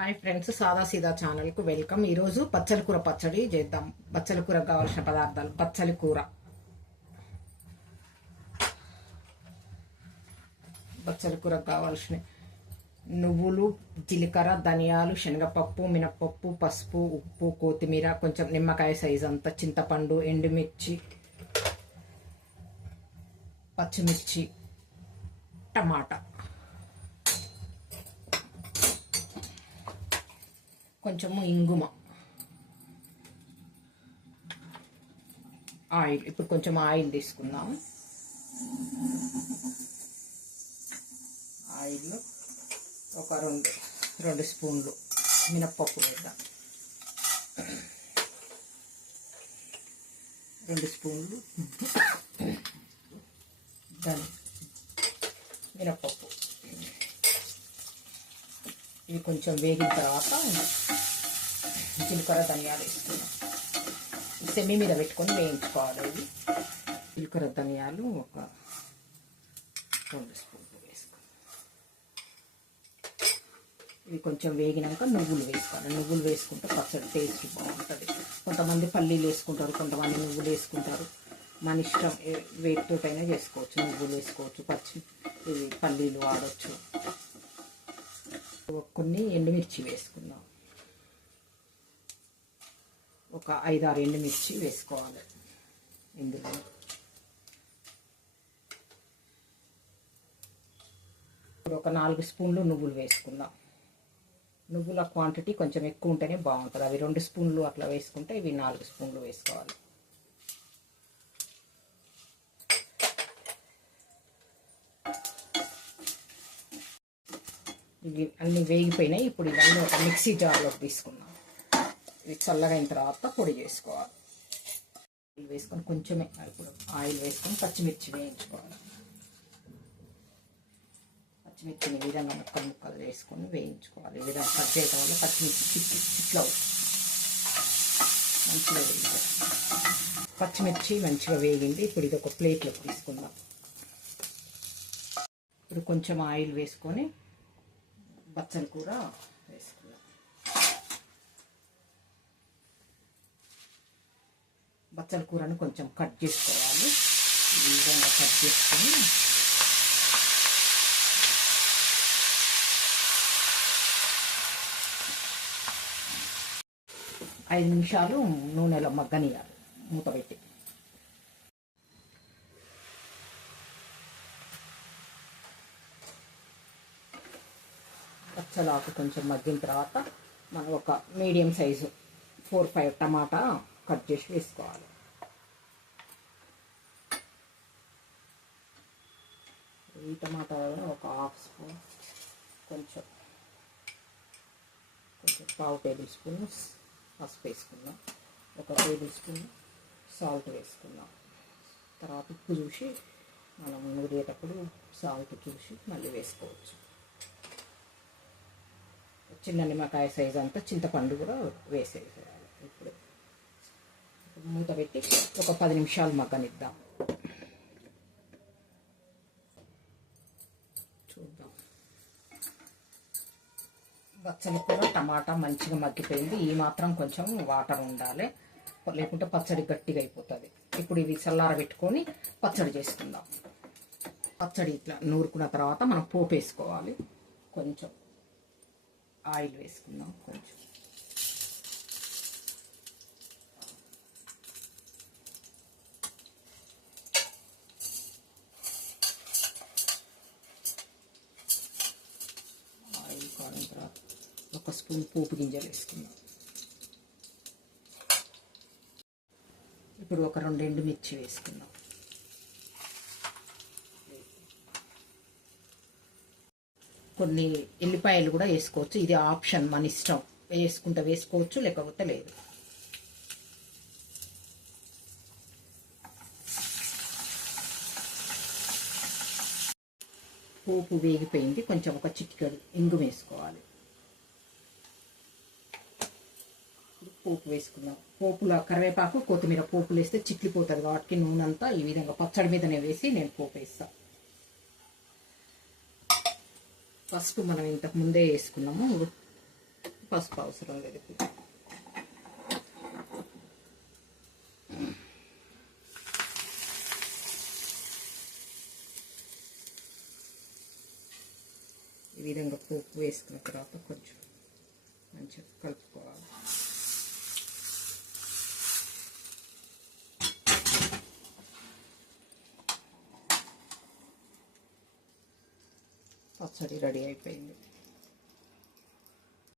Hi friends సాదా సీదా ఛానల్కు వెల్కమ్. ఈరోజు పచ్చలి కూర పచ్చడి చేద్దాం. పచ్చలి కూర కావాల్సిన పదార్థాలు. పచ్చలి కూర. పచ్చలి కూర కావాల్సిన నువ్వులు జీలకర్ర ధనియాలు శనగపప్పు మినపప్పు పసుపు ఉప్పు కొత్తిమీర కొంచెం నిమ్మకాయ సైజ్ అంతా చింతపండు ఎండుమిర్చి పచ్చిమిర్చి టమాటా. కొంచెము ఇంగుమ. ఆయిల్ ఇప్పుడు కొంచెం ఆయిల్ తీసుకుందాం. ఆయిల్ ఒక రెండు రెండు స్పూన్లు మినప్పప్పు వేద్దాం. రెండు స్పూన్లు దాని మినప్పప్పు ఇవి కొంచెం వేగిన తర్వాత జీలకర్ర ధనియాలు వేస్తున్నాం సెమీ మీద పెట్టుకొని వేయించుకోవాలి ఇవి జీలకర్ర ధనియాలు ఒక రెండు స్పూన్లు వేసుకున్నాం ఇవి కొంచెం వేగినాక నువ్వులు వేసుకోవాలి. నువ్వులు వేసుకుంటే పచ్చడి టేస్ట్ బాగుంటుంది. కొంతమంది పల్లీలు వేసుకుంటారు కొంతమంది నువ్వులు వేసుకుంటారు. మన ఇష్టం వేటితోటైనా చేసుకోవచ్చు. నువ్వులు వేసుకోవచ్చు పచ్చి ఇవి పల్లీలు వాడచ్చు. కొన్ని ఎండుమిర్చి వేసుకుందాం. ఒక ఐదారు ఎండుమిర్చి వేసుకోవాలి ఇందులో. ఇప్పుడు ఒక నాలుగు స్పూన్లు నువ్వులు వేసుకుందాం. నువ్వుల క్వాంటిటీ కొంచెం ఎక్కువ ఉంటేనే బాగుంటుంది. అవి రెండు స్పూన్లు అట్లా వేసుకుంటే ఇవి నాలుగు స్పూన్లు వేసుకోవాలి. ఇవి అన్నీ వేగిపోయినాయి. ఇప్పుడు ఇవన్నీ ఒక మిక్సీ జార్లోకి తీసుకున్నాం ఇది చల్లగా అయిన తర్వాత పొడి చేసుకోవాలి. ఆయిల్ వేసుకొని కొంచెమే ఇప్పుడు ఆయిల్ వేసుకొని పచ్చిమిర్చి వేయించుకోవాలి. పచ్చిమిర్చిని ఈ విధంగా ముక్కలు ముక్కలు వేసుకొని వేయించుకోవాలి. ఈ విధంగా కట్ చేయడం వల్ల పచ్చిమిర్చి చిట్లు చిట్లు అవుతుంది మంచిగా వేయించాలి పచ్చిమిర్చి మంచిగా వేగింది. ఇప్పుడు ఇది ఒక ప్లేట్లోకి తీసుకుందాం. ఇప్పుడు కొంచెం ఆయిల్ వేసుకొని బచ్చల కూర వేసుకున్నాం. బచ్చల కూరను కొంచెం కట్ చేసుకోవాలి. ఈ విధంగా కట్ చేసుకొని ఐదు నిమిషాలు నూనెలో మగ్గనియాలి. మూత పెట్టి. పచ్చలాకు కొంచెం మగ్గిన తర్వాత మనం ఒక మీడియం సైజు ఫోర్ ఫైవ్ టమాటా కట్ చేసి వేసుకోవాలి. ఈ టమాటా ఒక హాఫ్ స్పూన్ కొంచెం కొంచెం పావు టేబుల్ స్పూన్ పసుపు వేసుకుందాం. ఒక టేబుల్ స్పూన్ సాల్ట్ వేసుకుందాం. తర్వాత ఉప్పు చూసి మనం నూరేటప్పుడు సాల్ట్ చూసి మళ్ళీ వేసుకోవచ్చు. చిన్న నిమ్మకాయ సైజ్ అంతా చింతపండు కూడా వేసేసేయాలి ఇప్పుడు మూత పెట్టి ఒక పది నిమిషాలు మగ్గనిద్దాం. చూద్దాం. బచ్చలి కూర టమాటా మంచిగా మగ్గిపోయింది. ఈ మాత్రం కొంచెం వాటర్ ఉండాలి. లేకుంటే పచ్చడి గట్టిగా అయిపోతుంది. ఇప్పుడు ఇవి చల్లార పెట్టుకొని పచ్చడి చేసుకుందాం. పచ్చడి ఇట్లా నూరుకున్న తర్వాత మనం పోపు వేసుకోవాలి. కొంచెం ఆయిల్ వేసుకుందాం కొంచెం. ఆయిల్ కాడిన తర్వాత ఒక స్పూన్ పోపు గింజలు వేసుకుందాం. ఇప్పుడు ఒక రెండు మిర్చి వేసుకుందాం. కొన్ని ఎల్లిపాయలు కూడా వేసుకోవచ్చు. ఇది ఆప్షన్ మన ఇష్టం. వేసుకుంటే వేసుకోవచ్చు లేకపోతే లేదు. పోపు వేగిపోయింది. కొంచెం ఒక చిటికెడు ఇంగు వేసుకోవాలి. పోపు వేసుకుందాం. పోపులో కరివేపాకు కొత్తిమీర పోపులు వేస్తే చిట్లిపోతుంది కాబట్టి నూనె అంతా ఈ విధంగా పచ్చడి మీదనే వేసి నేను పోపు వేస్తాను పసుపు మనం ఇంతకు ముందే వేసుకున్నాము. పసుపు అవసరం లేదు ఇప్పుడు. ఈ విధంగా పోపు వేసుకున్న తర్వాత కొంచెం మంచిగా కలుపుకోవాలి. పచ్చడి రెడీ అయిపోయింది.